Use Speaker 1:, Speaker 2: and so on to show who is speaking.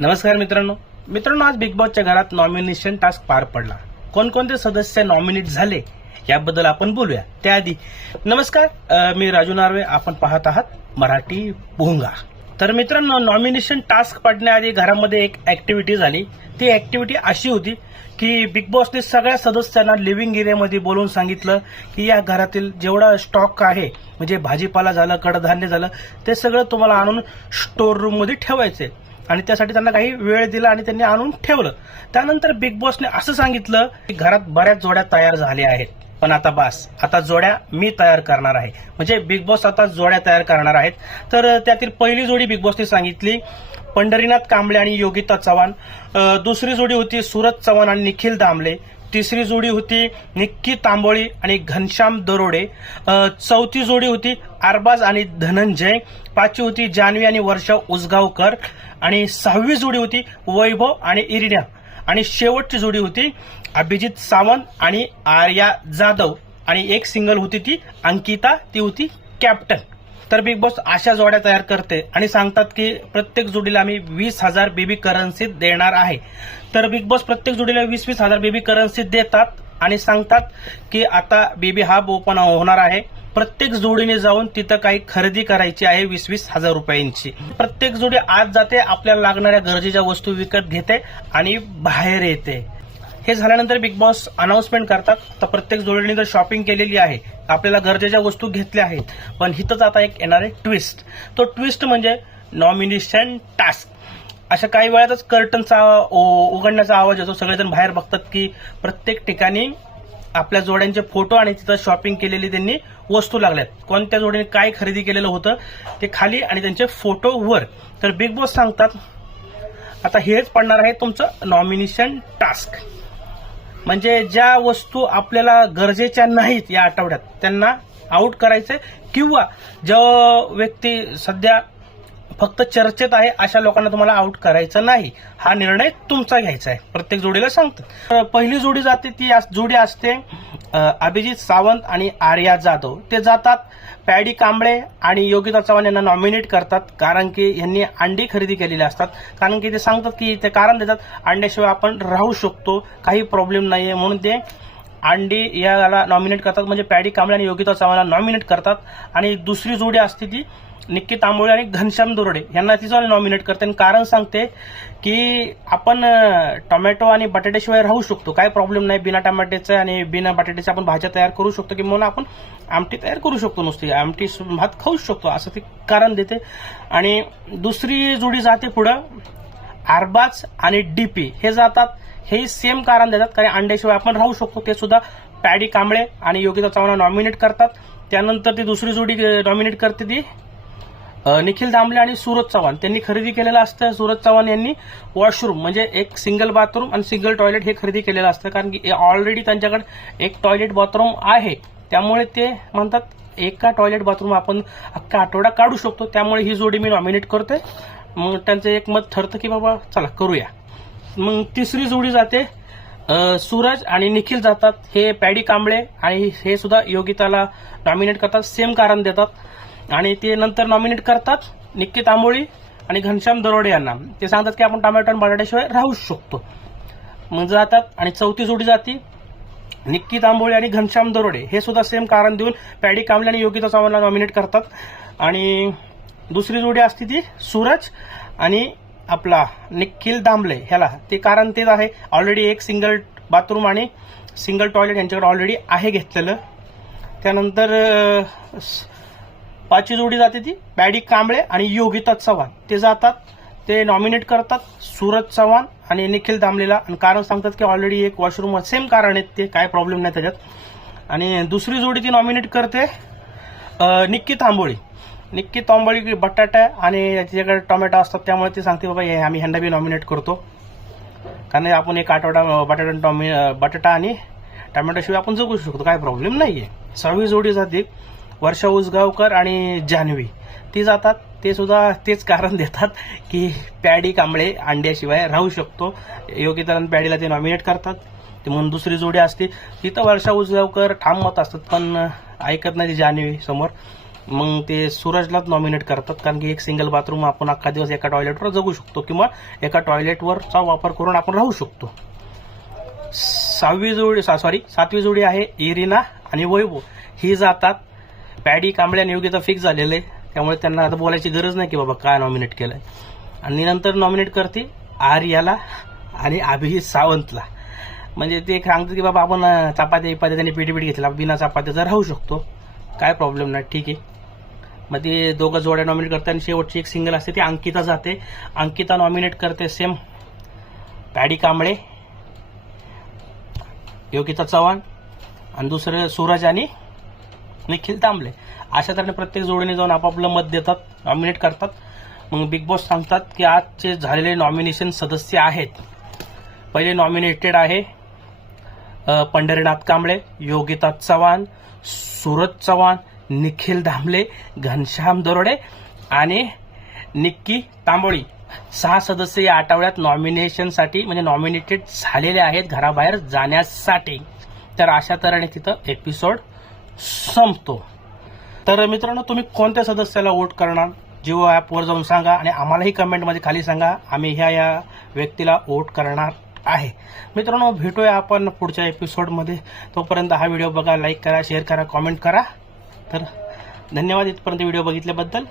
Speaker 1: नमस्कार मित्रांनो. मित्रांनो आज बिग बॉसच्या घरात नॉमिनेशन टास्क पार पडला. कोणकोणते सदस्य नॉमिनेट झाले याबद्दल आपण बोलूया. त्याआधी नमस्कार मी राजू नार्वे आपण पाहत आहात मराठी भोंगा तर मित्रांनो नॉमिनेशन टास्क पडण्याआधी घरामध्ये एक ऍक्टिव्हिटी झाली. ती ऍक्टिव्हिटी अशी होती की बिग बॉसने सगळ्या सदस्यांना लिव्हिंग एरियामध्ये बोलून सांगितलं की या घरातील जेवढा स्टॉक आहे म्हणजे भाजीपाला झालं कडधान्य झालं ते सगळं तुम्हाला आणून स्टोर रूममध्ये ठेवायचं ठेवायचे आणि त्यासाठी त्यांना काही वेळ दिला आणि त्यांनी आणून ठेवलं. त्यानंतर बिग बॉसने असं सांगितलं की घरात बऱ्याच जोड्या तयार झाल्या आहेत. पण आता बास आता जोड्या मी तयार करणार आहे. म्हणजे बिग बॉस आता जोड्या तयार करणार आहेत. तर त्यातील पहिली जोडी बिग बॉसने सांगितली पंढरीनाथ कांबळे आणि योगिता चव्हाण. दुसरी जोडी होती सुरत चव्हाण आणि निखिल दामले. तिसरी जोडी होती निक्की तांबोळी आणि घनश्याम दरोडे. चौथी जोडी होती अरबाज आणि धनंजय. पाचवी होती जान्हवी आणि वर्षा उसगावकर. आणि सहावी जोडी होती वैभव आणि इरिण्या आणि शेवटची जोडी होती अभिजित सावंत आणि आर्या जाधव. आणि एक सिंगल होती ती अंकिता. ती होती कॅप्टन. तर बिग बॉस अशा जोड्या तयार करते आणि सांगतात की प्रत्येक जोडीला आम्ही वीस हजार बेबी करन्सी देणार आहे. तर बिग बॉस प्रत्येक जोडीला वीस वीस हजार बेबी करन्सी देतात आणि सांगतात की आता बेबी हब ओपन होणार आहे. प्रत्येक जोडीने जाऊन तिथं काही खरेदी करायची आहे वीस वीस हजार रुपयांची. प्रत्येक जोडी आज जाते आपल्याला लागणाऱ्या गरजेच्या वस्तू विकत घेते आणि बाहेर येते. हे झाल्यानंतर बिग बॉस अनाऊन्समेंट करतात. तर प्रत्येक जोडीने जर शॉपिंग केलेली आहे. आपल्याला गरजेच्या वस्तू घेतल्या आहेत. पण हिथंच आता एक येणार आहे ट्विस्ट तो ट्विस्ट म्हणजे नॉमिनेशन टास्क अशा काही वेळातच कर्टनचा उघडण्याचा आवाज येतो. सगळेजण बाहेर बघतात की प्रत्येक ठिकाणी आपल्या जोड्यांचे फोटो आणि तिथं शॉपिंग केलेली त्यांनी वस्तू लागल्यात. कोणत्या जोडीने काय खरेदी केलेलं होतं ते खाली आणि त्यांचे फोटो वर. तर बिग बॉस सांगतात आता हेच पडणार आहे तुमचं नॉमिनेशन टास्क म्हणजे ज्या वस्तू आपल्याला गरजेच्या नाहीत या आठवड्यात त्यांना आउट करायचंय. किंवा जो व्यक्ती सध्या फक्त चर्चेत आहे अशा लोकांना तुम्हाला आउट करायचं नाही. हा निर्णय तुमचा घ्यायचा आहे. प्रत्येक जोडीला सांगतात. तर पहिली जोडी जाते ती जोडी असते अभिजित सावंत आणि आर्या जाधव. ते जातात पॅडी कांबळे आणि योगिता चव्हाण यांना नॉमिनेट करतात कारण की यांनी अंडी खरेदी केलेली असतात. कारण की ते सांगतात की ते कारण देतात अंड्याशिवाय आपण राहू शकतो काही प्रॉब्लेम नाही आहे म्हणून ते अंडी याला नॉमिनेट करतात. म्हणजे पॅडी कांबळे आणि योगिता चव्हाणला नॉमिनेट करतात. आणि दुसरी जोडी असते ती निक्की तांबोळे आणि घनश्याम दोरडे यांना तिचं नॉमिनेट करते. आणि कारण सांगते की आपण टोमॅटो आणि बटाट्याशिवाय राहू शकतो. काय प्रॉब्लेम नाही बिना टमाट्याचं आणि बिना बटाट्याच्या आपण भाज्या तयार करू शकतो किंवा आपण आमटी तयार करू शकतो नुसती. आमटी भात खाऊ शकतो असं ते कारण देते. आणि दुसरी जोडी जाते पुढं. आरबाज आणि डीपी हे जातात. हे सेम कारण देतात कारण अंड्याशिवाय आपण राहू शकतो. ते सुद्धा पॅडी कांबळे आणि योगिता चव्हाण नॉमिनेट करतात. त्यानंतर ती दुसरी जोडी नॉमिनेट करते ती निखिल दामले आणि सूरज चव्हाण. त्यांनी खरेदी केलेलं असतं सूरज चव्हाण यांनी वॉशरूम म्हणजे एक सिंगल बाथरूम आणि सिंगल टॉयलेट हे खरेदी केलेलं असतं. कारण की ऑलरेडी त्यांच्याकडे एक टॉयलेट बाथरूम आहे. त्यामुळे ते म्हणतात एका टॉयलेट बाथरूम आपण अख्खा आठवडा काढू शकतो. त्यामुळे ही जोडी मी नॉमिनेट करतोय. मग त्यांचं एक मत ठरतं की बाबा चला करूया. मग तिसरी जोडी जाते सूरज आणि निखिल जातात. हे पॅडी कांबळे आणि हे सुद्धा योगिताला नॉमिनेट करतात. सेम कारण देतात. आणि ते नंतर नॉमिनेट करतात निक्की तांबोळी आणि घनश्याम दरोडे यांना. ते सांगतात की आपण टोमॅटो आणि बटाट्याशिवाय राहूच शकतो. मग जातात आणि चौथी जोडी जाती. निक्की तांबोळी आणि घनश्याम दरोडे हे सुद्धा सेम कारण देऊन पॅडी कांबळे आणि योगिता चव्हाणला नॉमिनेट करतात. आणि दुसरी जोडी असते ती सूरज आणि आपला निखिल दांबले ह्याला ते कारण तेच आहे. ऑलरेडी एक सिंगल बाथरूम आणि सिंगल टॉयलेट यांच्याकडे ऑलरेडी आहे घेतलेलं. त्यानंतर पाचवी जोडी जाते ती. पॅडी कांबळे आणि योगिता चव्हाण. ते जातात ते नॉमिनेट करतात सूरज चव्हाण आणि निखिल दामलेला. आणि कारण सांगतात की ऑलरेडी एक वॉशरूम सेम कारण आहेत ते काय प्रॉब्लेम नाही त्याच्यात. आणि दुसरी जोडी ती नॉमिनेट करते निक्की तांबोळी. निक्की तांबोळी बटाटा आणि त्याच्याकडे टोमॅटो असतात त्यामुळे ते सांगते बाबा हे आम्ही ह्यांना बी नॉमिनेट करतो. कारण आपण एक आठवडा बटाटा टॉमि बटाटा आणि टोमॅटोशिवाय आपण जगू शकतो. काय प्रॉब्लेम नाही आहे सहावी जोडी जाते. वर्षा उसगावकर आणि जान्हवी ती जातात. ते सुद्धा तेच कारण देतात की पॅडी कांबळे अंड्याशिवाय राहू शकतो. योग्यता पॅडीला ते नॉमिनेट करतात. ते म्हणून दुसरी जोडी असते. तिथं वर्षा उसगावकर ठाम मत असतात पण ऐकत नाही जान्हवी समोर. मग ते सूरजलाच नॉमिनेट करतात कारण की एक सिंगल बाथरूम आपण अख्खा दिवस एका टॉयलेटवर जगू शकतो किंवा एका टॉयलेटवरचा वापर करून आपण राहू शकतो. सहावी जोडी सॉरी सातवी जोडी आहे इरिना आणि वैभव. ही जातात पॅडी कांबळे आणि योग्यता फिक्स झालेलं आहे. त्यामुळे त्यांना आता बोलायची गरज नाही की बाबा काय नॉमिनेट केलंय. आणि नंतर नॉमिनेट करते आर्याला आणि अभिजित सावंतला. म्हणजे ते सांगतात की बाबा आपण अं, चपात्या इपात्या त्यांनी पिठी घेतला. बिना चपात्याचा राहू शकतो. काय प्रॉब्लेम नाही ठीक आहे. मग ते दोघं जोड्या नॉमिनेट करतात आणि शेवटची एक सिंगल असते ती अंकिता जाते. अंकिता नॉमिनेट करते सेम पॅडी कांबळे योगिता चव्हाण आणि दुसरं सूरज आणि निखिल तांबले. अशा तऱ्हेने प्रत्येक जोडीने जाऊन आपापलं मत देतात नॉमिनेट करतात. मग बिग बॉस सांगतात की आजचे झालेले नॉमिनेशन सदस्य आहेत. पहिले नॉमिनेटेड आहे पंढरीनाथ कांबळे योगिता चव्हाण सूरज चव्हाण निखिल धामले घनश्याम दरोडे आणि निक्की तांबोळी. सहा सदस्य या आठवड्यात नॉमिनेशनसाठी म्हणजे नॉमिनेटेड झालेले आहेत घराबाहेर जाण्यासाठी. तर अशा तऱ्हेने तिथं एपिसोड संपतो. तर मित्रांनो तुम्ही कोणत्या सदस्याला वोट करणार? जिओ ॲपवर जाऊन सांगा आणि आम्हालाही कमेंटमध्ये खाली सांगा आम्ही ह्या या व्यक्तीला वोट करणार आहे. मित्रांनो भेटूया आपण पुढच्या एपिसोडमध्ये तोपर्यंत हा व्हिडिओ बघा लाईक करा शेअर करा कॉमेंट करा. तर धन्यवाद इथपर्यंत व्हिडिओ बघितल्याबद्दल.